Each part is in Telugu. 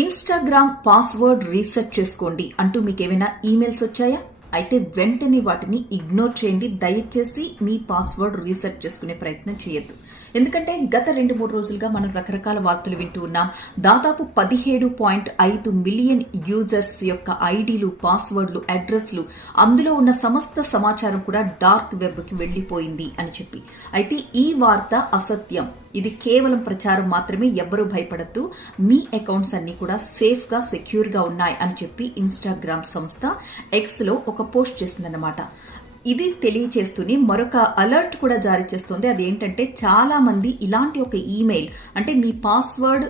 ఇన్స్టాగ్రామ్ పాస్వర్డ్ రీసెట్ చేసుకోండి అంటూ మీకు ఏమైనా ఈమెయిల్స్ వచ్చాయా? అయితే వెంటనే వాటిని ఇగ్నోర్ చేయండి. దయచేసి మీ పాస్వర్డ్ రీసెట్ చేసుకునే ప్రయత్నం చేయొద్దు. ఎందుకంటే గత 2-3 రోజులుగా మనం రకరకాల వార్తలు వింటూ ఉన్నాం. దాదాపు 17.5 మిలియన్ యూజర్స్ యొక్క ఐడీలు, పాస్వర్డ్లు, అడ్రస్లు, అందులో ఉన్న సమస్త సమాచారం కూడా డార్క్ వెబ్కి వెళ్లిపోయింది అని చెప్పి. అయితే ఈ వార్త అసత్యం. ఇది కేవలం ప్రచారం మాత్రమే. ఎవ్వరూ భయపడద్దు. మీ అకౌంట్స్ అన్ని కూడా సేఫ్ గా, సెక్యూర్ గా ఉన్నాయి అని చెప్పి ఇన్స్టాగ్రామ్ సంస్థ ఎక్స్ లో ఒక పోస్ట్ చేసిందన్నమాట. ఇది తెలియచేస్తూనే మరొక అలర్ట్ కూడా జారీ చేస్తుంది. అదేంటంటే చాలా మంది ఇలాంటి ఒక ఈమెయిల్, అంటే మీ పాస్వర్డ్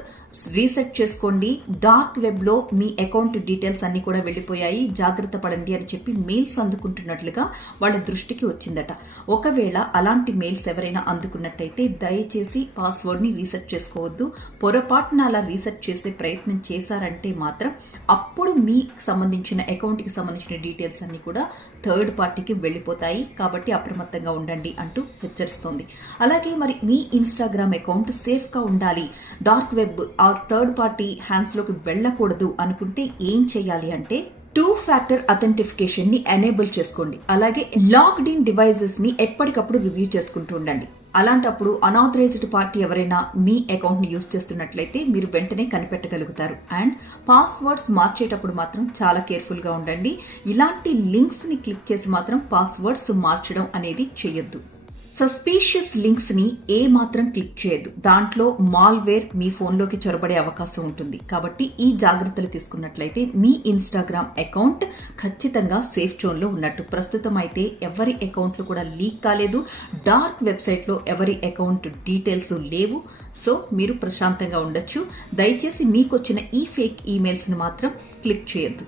రీసెట్ చేసుకోండి, డార్క్ వెబ్ లో మీ అకౌంట్ డీటెయిల్స్ అన్ని కూడా వెళ్లిపోయాయి, జాగ్రత్త పడండి అని చెప్పి మెయిల్స్ అందుకుంటున్నట్లుగా వాళ్ళ దృష్టికి వచ్చిందట. ఒకవేళ అలాంటి మెయిల్స్ ఎవరైనా అందుకున్నట్టయితే దయచేసి పాస్వర్డ్ ని రీసెట్ చేసుకోవద్దు. పొరపాటున అలా రీసెట్ చేసే ప్రయత్నం చేశారంటే మాత్రం అప్పుడు మీకు సంబంధించిన అకౌంట్ కి సంబంధించిన డీటెయిల్స్ అన్ని కూడా థర్డ్ పార్టీకి వెళ్లిపోతాయి. కాబట్టి అప్రమత్తంగా ఉండండి అంటూ హెచ్చరిస్తోంది. అలాగే మరి మీ ఇన్స్టాగ్రామ్ అకౌంట్ సేఫ్ గా ఉండాలి, dark web third party hands లోకి వెళ్ళకూడదు అనుకుంటే ఏం చేయాలి అంటే 2-ఫ్యాక్టర్ అథెంటిఫికేషన్ ని ఎనేబుల్ చేసుకోండి. అలాగే లాగ్డ్ ఇన్ డివైజెస్ ని ఎప్పటికప్పుడు రివ్యూ చేసుకుంటూ ఉండండి. అలాంటప్పుడు అనాథరైజ్డ్ పార్టీ ఎవరైనా మీ అకౌంట్ ని యూజ్ చేస్తున్నట్లయితే మీరు వెంటనే కనిపెట్టగలుగుతారు. అండ్ పాస్వర్డ్స్ మార్చేటప్పుడు మాత్రం చాలా కేర్ఫుల్ గా ఉండండి. ఇలాంటి లింక్స్ ని క్లిక్ చేసి మాత్రం పాస్వర్డ్స్ మార్చడం అనేది చేయొద్దు. సస్పీషియస్ లింక్స్ ని ఏ మాత్రం క్లిక్ చేయొద్దు. దాంట్లో మాల్వేర్ మీ ఫోన్లోకి చొరబడే అవకాశం ఉంటుంది. కాబట్టి ఈ జాగ్రత్తలు తీసుకున్నట్లయితే మీ ఇన్స్టాగ్రామ్ అకౌంట్ ఖచ్చితంగా సేఫ్ జోన్ లో ఉన్నట్టు. ప్రస్తుతం అయితే ఎవరి అకౌంట్లు కూడా లీక్ కాలేదు. డార్క్ వెబ్సైట్ లో ఎవరి అకౌంట్ డీటెయిల్స్ లేవు. సో మీరు ప్రశాంతంగా ఉండొచ్చు. దయచేసి మీకు వచ్చిన ఈ ఫేక్ ఈమెయిల్స్ ని మాత్రం క్లిక్ చేయొద్దు.